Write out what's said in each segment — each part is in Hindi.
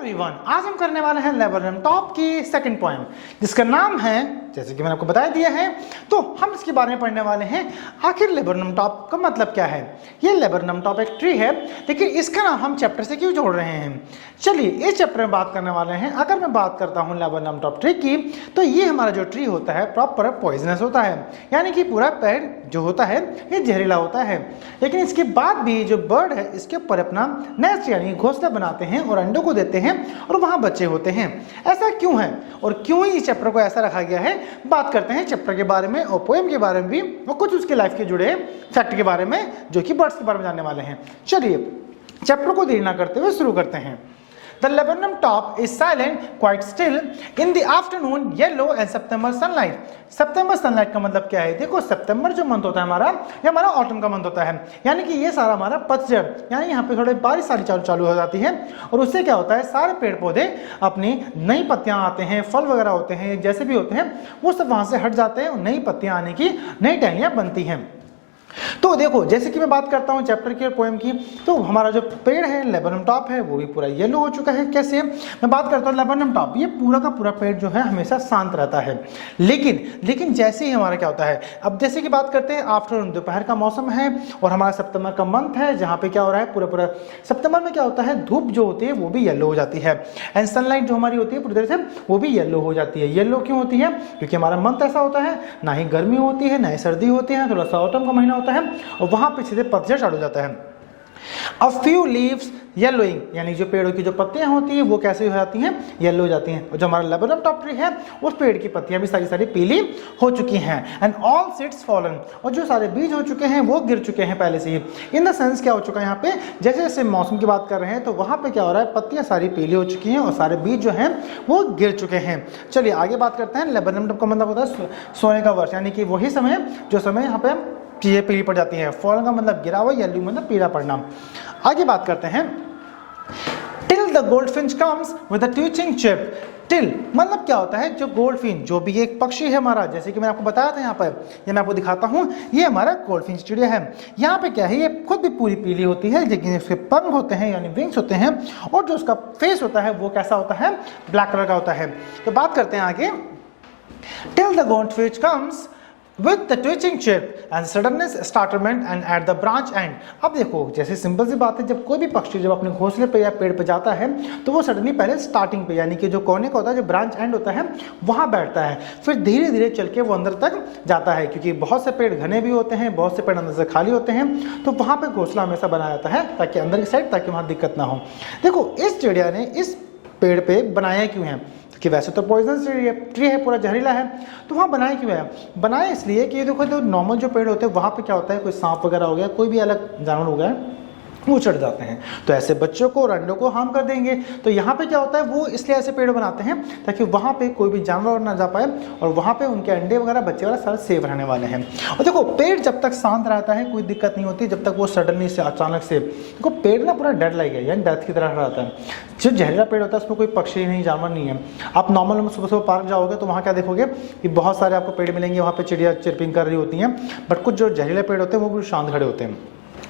एवरीवन, आज हम करने वाले हैं लेबरनम टॉप की सेकंड पोएम जिसका नाम है, जैसे कि मैंने आपको बता दिया है, तो हम इसके बारे में पढ़ने वाले हैं आखिर लेबरनम टॉप का मतलब क्या है। ये लेबरनम टॉप एक ट्री है, लेकिन इसका नाम हम चैप्टर से क्यों जोड़ रहे हैं। चलिए इस चैप्टर में बात करने वाले हैं। अगर मैं बात करता हूँ लेबरनम टॉप ट्री की, तो ये हमारा जो ट्री होता है प्रॉपर पॉइजनस होता है, यानी कि पूरा पेड़ जो होता है ये जहरीला होता है। लेकिन इसके बाद भी जो बर्ड है इसके ऊपर अपना नेस्ट यानी घोंसला बनाते हैं और अंडों को देते हैं और वहां बच्चे होते हैं। ऐसा क्यों है और क्यों ही इस चैप्टर को ऐसा रखा गया है, बात करते हैं चैप्टर के बारे में और पोएम के बारे में भी और कुछ उसके लाइफ के जुड़े फैक्ट के बारे में जो कि बर्ड्स के बारे में जानने वाले हैं। चलिए चैप्टर को देरी ना करते हुए शुरू करते हैं। The laburnum top is silent, quite still. In the afternoon, yellow and September sunlight. September sunlight का मतलब क्या है? देखो सितंबर जो मंथ होता है हमारा, ये हमारा ऑटम का मंथ होता है, यानी कि ये सारा हमारा पतझड़, यानी यहाँ पे थोड़े बारिश सारी चालू हो जाती है और उससे क्या होता है, सारे पेड़ पौधे अपनी नई पत्तियां आते हैं, फल वगैरह होते हैं, जैसे भी होते हैं वो सब वहां से हट जाते हैं और नई पत्तियां आने की नई टहनियां बनती हैं। तो देखो जैसे कि मैं बात करता हूँ चैप्टर की और पोएम की, तो हमारा जो पेड़ है लेबरनम टॉप है वो भी पूरा येलो हो चुका है। कैसे? मैं बात करता हूँ लेबरनम टॉप, ये पूरा का पूरा पेड़ जो है हमेशा शांत रहता है। लेकिन जैसे ही हमारा क्या होता है, अब जैसे कि बात करते हैं आफ्टरनून, दोपहर का मौसम है और हमारा सितंबर का मंथ है, जहाँ पे क्या हो रहा है पूरा सितंबर में क्या होता है, धूप जो होती है वो भी येलो हो जाती है एंड सनलाइट जो हमारी होती है पूरी तरह से वो भी येलो हो जाती है। येलो क्यों होती है? क्योंकि हमारा मंथ ऐसा होता है, ना ही गर्मी होती है ना ही सर्दी होती है, थोड़ा सा ऑटम का महीना होता है और वहां पे सीधे पतझड़ चालू हो जाता है। A few leaves yellowing, यानी जो पेड़ों की जो पत्तियां होती हैं वो कैसे हो जाती हैं, येलो हो जाती हैं। और जो हमारा लेबरनम टॉप ट्री है उस पेड़ की पत्तियां भी सारी पीली हो चुकी हैं। एंड ऑल सीड्स फॉलन, और जो सारे बीज हो चुके हैं वो गिर चुके हैं पहले से ही। इन द सेंस क्या हो चुका है, यहाँ पे जैसे जैसे मौसम की बात कर रहे हैं तो वहां पे क्या हो रहा है, पत्तियां सारी पीली हो चुकी हैं और सारे बीज जो हैं वो गिर चुके हैं। चलिए आगे बात करते हैं। लेबरनम टॉप का मतलब होता है सोने का वर्ष, यानी कि वही समय जो समय यहाँ पे चीजें पीली पड़ जाती है। फॉलन का मतलब गिरा हुआ, येलो मतलब पीला पड़ना। आगे बात करते हैं। Till the goldfinch comes with a twitching chip. Till मतलब क्या होता है, जो गोल्डफिन जो भी एक पक्षी है हमारा, जैसे कि मैंने आपको बताया था यहाँ पर, ये मैं आपको दिखाता हूँ, ये हमारा गोल्डफिंच चिड़िया है। यहाँ पे क्या है, ये खुद भी पूरी पीली होती है, लेकिन इसके पंख होते हैं यानी विंग्स होते हैं और जो उसका फेस होता है वो कैसा होता है, ब्लैक कलर का होता है। तो बात करते हैं आगे। Till the goldfinch comes with the twitching chirp and suddenness startlement and at the branch end। अब देखो जैसे सिंपल सी बात है, जब कोई भी पक्षी जब अपने घोंसले पे या पेड़ पे जाता है तो वो सडनली पहले स्टार्टिंग पे यानी कि जो कोने का होता है, जो ब्रांच एंड होता है वहां बैठता है, फिर धीरे धीरे चल के वो अंदर तक जाता है, क्योंकि बहुत से पेड़ घने भी होते हैं, बहुत से पेड़ अंदर से खाली होते हैं, तो वहां पे घोंसला हमेशा बनाया जाता है ताकि अंदर की साइड, ताकि वहां दिक्कत ना हो। देखो इस चिड़िया ने इस पेड़ पे बनाया क्यों है, कि वैसे तो पॉइजनस ट्री है, पूरा जहरीला है, तो वहाँ बनाए क्यों है? बनाए इसलिए कि देखो जो नॉर्मल जो पेड़ होते हैं वहाँ पे क्या होता है, कोई सांप वगैरह हो गया, कोई भी अलग जानवर हो गया, वो चढ़ जाते हैं तो ऐसे बच्चों को और अंडों को हार्म कर देंगे। तो यहाँ पे क्या होता है, वो इसलिए ऐसे पेड़ बनाते हैं ताकि वहाँ पे कोई भी जानवर ना जा पाए और वहाँ पे उनके अंडे वगैरह बच्चे वगैरह सारे सेफ रहने वाले हैं। और देखो पेड़ जब तक शांत रहता है कोई दिक्कत नहीं होती, जब तक वो सडनली से अचानक से, देखो पेड़ ना पूरा डेड लाइक है यानी डेथ की तरह रहता है। जो जहरीला पेड़ होता है उसमें कोई पक्षी नहीं, जानवर नहीं है। आप नॉर्मल सुबह सुबह पार्क जाओगे तो वहाँ क्या देखोगे कि बहुत सारे आपको पेड़ मिलेंगे, वहाँ पे चिड़िया चिरपिंग कर रही होती हैं, बट कुछ जो जहरीले पेड़ होते हैं वो शांत खड़े होते हैं।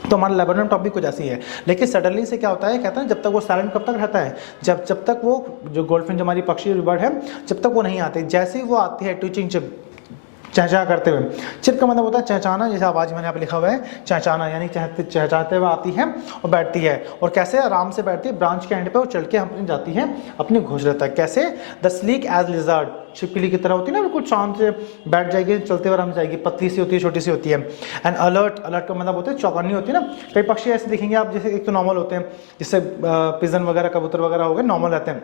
तो हमारा लेबरनम टॉप भी कुछ ऐसी है। लेकिन सडनली से क्या होता है, कहते हैं जब तक वो साइलेंट कब तक रहता है, जब तक वो जो गोल्डफिन हमारी पक्षी बर्ड है जब तक वो नहीं आते, जैसे ही वो आती है ट्विचिंग चिप, चहचहा करते हुए, चिप का मतलब होता है चहचाना, जैसे आवाज मैंने यहाँ पे लिखा हुआ है चहचाना, यानी चहचहाते हुए आती है और बैठती है। और कैसे आराम से बैठती है, ब्रांच के एंड पे वो चढ़ के अपनी जाती है अपने घोंसले तक। कैसे? द स्लीक एज लिजर्ड, छिपकली की तरह होती है ना, बिल्कुल शांत से बैठ जाएगी, चलते हुए आराम जाएगी, पतली सी होती है, छोटी सी होती है। एंड अलर्ट, अलर्ट का मतलब होता है चौकन्नी होती है ना। कई पक्षी ऐसे दिखेंगे आप, जैसे एक तो नॉर्मल होते हैं, जिससे पिजन वगैरह कबूतर वगैरह हो गए नॉर्मल रहते हैं,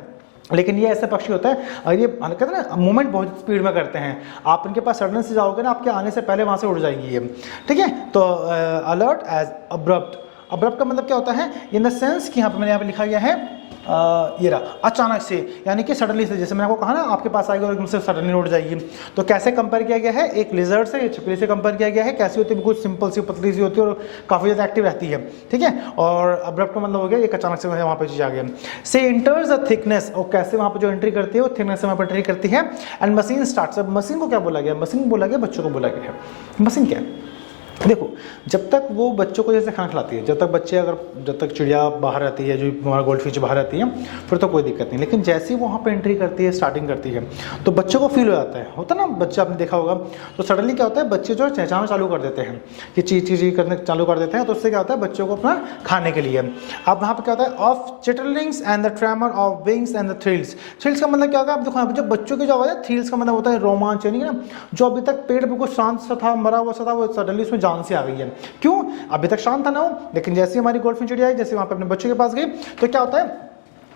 लेकिन ये ऐसे पक्षी होता है और ये कहते हैं ना मूवमेंट बहुत स्पीड में करते हैं। आप इनके पास सडन से जाओगे ना, आपके आने से पहले वहाँ से उड़ जाएंगी ये, ठीक है। तो अलर्ट एज अब्रप्ट, अब्रप्ट का मतलब क्या होता है, इन द सेंस कि यहाँ पे मैंने यहाँ पे लिखा गया है ये रहा अचानक से, यानी कि सडनली से, जैसे मैंने आपको कहा ना आपके पास आएगा और एकदम से सडनली उड़ जाएगी। तो कैसे कंपेयर किया गया है, एक लिजर्ड से, छिपकली से कंपेयर किया गया है। कैसी होती है, बिल्कुल सिंपल सी पतली सी होती है और काफ़ी ज़्यादा एक्टिव रहती है, ठीक है। और अब्रप्ट का मतलब हो गया एक अचानक से वहाँ पे चीज आ गया। से इंटर्स द थिकनेस, और कैसे वहाँ पे जो एंट्री करती है वो थिकनेस से वहाँ पर एंट्री करती है। एंड मशीन स्टार्ट्स, अब मशीन को क्या बोला गया, मशीन बोला गया, बच्चों को बोला गया है। मशीन क्या है, देखो, जब तक वो बच्चों को जैसे खाना खिलाती है, जब तक चिड़िया बाहर रहती है, जो हमारा गोल्ड फिश बाहर रहती है, फिर तो कोई दिक्कत नहीं। लेकिन जैसे ही वहाँ पे एंट्री करती है, स्टार्टिंग करती है, तो बच्चों को फील हो जाता है, होता ना बच्चा, आपने देखा होगा, तो सडनली क्या होता है, बच्चे जो चहचहाना चालू कर देते हैं कि ची करने चालू कर देते हैं। तो उससे क्या होता है, बच्चों को अपना खाने के लिए। अब वहाँ पर क्या होता है, of chitterlings and the tremor of wings and the thrills. Thrills का मतलब क्या होगा, आप देखो जो बच्चों की जो आवाज़ है, थ्रिल्स का मतलब होता है रोमांच, यानी ना जो अभी तक पेड़ बिल्कुल शांत सा था, मरा हुआ सा था, वो सडनली उसमें जान से आ गई है। क्यों? अभी तक शांत था ना वो, लेकिन जैसे ही हमारी गोल्डफिश चिड़िया आई, जैसे वहां पे अपने बच्चों के पास गई, तो क्या होता है,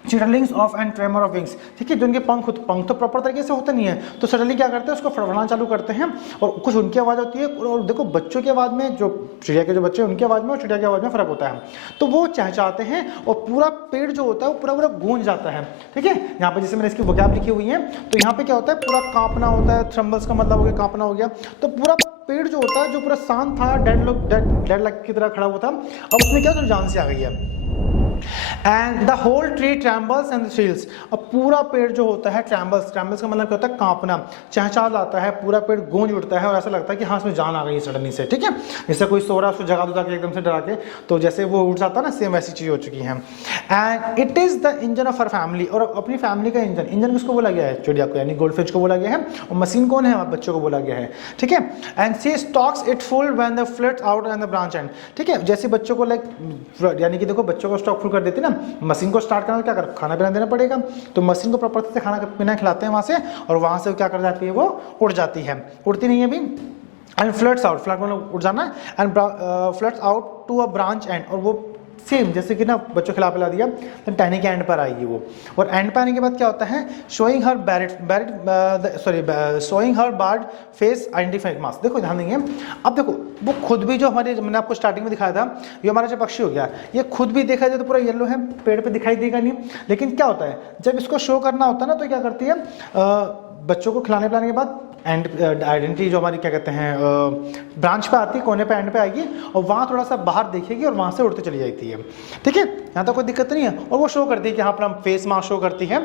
chitterlings of and tremor of wings, ठीक है, जो उनके पंख तो प्रॉपर तरीके से होते नहीं है, तो सडनली क्या करते हैं, उसको फड़फड़ाना चालू करते हैं, और कुछ उनकी आवाज़ होती है, और देखो बच्चों की आवाज़ में, जो चिड़िया के जो बच्चे उनकी आवाज़ में और चिड़िया की आवाज़ में फ़र्क होता है। तो वो चहचहाते हैं और पूरा पेड़ जो होता है वो पूरा गूंज जाता है, ठीक है। यहाँ पे जैसे मैंने इसकी वोकैब लिखी हुई है, तो यहाँ पे क्या होता है, पूरा कांपना होता है, थ्रम्बल्स का मतलब हो गया कांपना हो गया। तो पूरा पेड़ जो होता है, जो पूरा शांत था, डेड लग की तरह खड़ा हुआ था, अब उसमें क्या जान से आ गई है। And the whole tree trembles and thrills, अब पूरा पेड़ जो होता है ट्रैम्बल्स का मतलब क्या होता है, कांपना, चहचहा लाता है, पूरा पेड़ गूंज उठता है और ऐसा लगता है कि हाँ इसमें जान आ गई सडनली से, ठीक है। जैसे कोई सो रहा है, उसको जगा के एकदम से डरा के, तो जैसे वो उठ जाता है ना, सेम ऐसी चीज हो चुकी है। And it is the engine of her family, और अपनी फैमिली का इंजन किसको बोला गया है, चिड़िया को, यानी गोल्डफिश को बोला गया है, और मशीन कौन है, बच्चों को बोला गया है, ठीक है। And she stalks it full when the flits out and the branch and, ठीक है। जैसे बच्चों को यानी कि देखो बच्चों को स्टॉक फुल कर देती ना, मशीन को स्टार्ट करना क्या कर, खाना पीना देना पड़ेगा, तो मशीन को प्रॉपर से खाना पीना खिलाते हैं वहां से, और वहां से क्या कर जाती है, वो उड़ जाती है, उड़ती नहीं है अभी। एंड फ्लट्स आउट, फ्लट मतलब उड़ जाना, and flits out to a branch and, और वो सेम जैसे कि ना बच्चों खिला पिला दिया, तो टहनी के एंड पर आएगी वो, और एंड पर आने के बाद क्या होता है, showing her barred face identified mass. देखो ध्यान देंगे, अब देखो वो खुद भी, जो हमारे मैंने आपको स्टार्टिंग में दिखाया था, ये हमारा जो पक्षी हो गया, ये खुद भी देखा जाए तो पूरा येलो है, पेड़ पे दिखाई देगा नहीं, लेकिन क्या होता है, जब इसको शो करना होता है ना, तो क्या करती है, बच्चों को खिलाने पिलाने के बाद एंड आइडेंटिटी जो हमारी क्या कहते हैं, ब्रांच पे आती है, कोने पे एंड पे आएगी, और वहाँ थोड़ा सा बाहर देखेगी और वहाँ से उड़ते चली जाती है, ठीक है। यहाँ तक कोई दिक्कत नहीं है, और वो शो करती है कि यहाँ पर हम फेस मास्क शो करती है।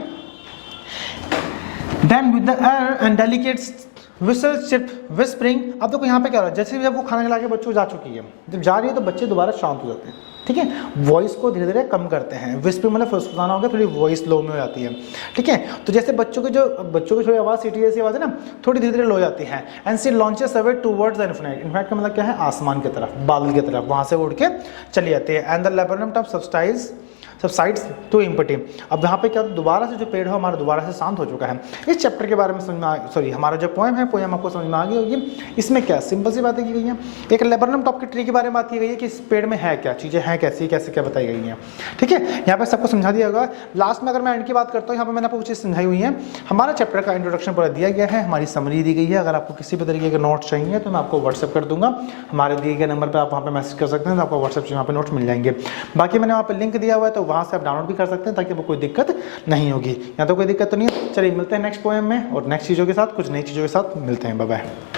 Then with the air and delicates whistle chip whispering, अब देखो यहाँ पे क्या हो रहा है, जैसे जब वो खाना खिला के बच्चों को जा चुकी है, जब जा रही है तो बच्चे दोबारा शांत हो जाते हैं, ठीक है, वॉइस को धीरे धीरे कम करते हैं, विस्पर मतलब फुसफुसाना हो गया, थोड़ी वॉइस लो में हो जाती है, ठीक है। तो जैसे बच्चों की थोड़ी आवाज़ सीटी जैसी आवाज़ है ना, थोड़ी धीरे धीरे लो जाती है। And sea launches away towards the infinite, infinite का मतलब क्या है, आसमान की तरफ, बादल की तरफ, वहाँ से उड़ के चली जाती है। And the laburnum top subsides to empty, अब यहाँ पे क्या दोबारा से जो पेड़ है हमारा दोबारा से शांत हो चुका है। इस चैप्टर के बारे में समझ में सॉरी हमारा जो पोएम है, पोएम आपको समझ में आ गई होगी। इसमें क्या सिंपल सी बातें की गई हैं, एक लेबरनम टॉप की ट्री के बारे में बात की गई है कि इस पेड़ में है क्या चीज़ें हैं, कैसे क्या बताई गई हैं, ठीक है। यहाँ पे सबको समझा दिया होगा। लास्ट में अगर मैं एंड की बात करता हूँ, यहाँ पे मैंने आपको कुछ चीज़ समझाई हुई है, हमारा चैप्टर का इंट्रोडक्शन पूरा दिया गया है, हमारी समरी दी गई है। अगर आपको किसी भी तरीके के नोट्स चाहिए तो मैं आपको व्हाट्सएप कर दूंगा, हमारे दिए गए नंबर पर आप वहाँ पर मैसेज कर सकते हैं, तो आपको व्हाट्सएप से वहाँ पर नोट्स मिल जाएंगे। बाकी मैंने वहाँ पर लिंक दिया हुआ है, तो वहाँ से आप डाउनलोड भी कर सकते हैं, ताकि वो कोई दिक्कत नहीं होगी। यहाँ तो कोई दिक्कत तो नहीं है। चलिए मिलते हैं नेक्स्ट पोएम में और नेक्स्ट चीज़ों के साथ, कुछ नई चीज़ों के साथ मिलते हैं। Bye bye.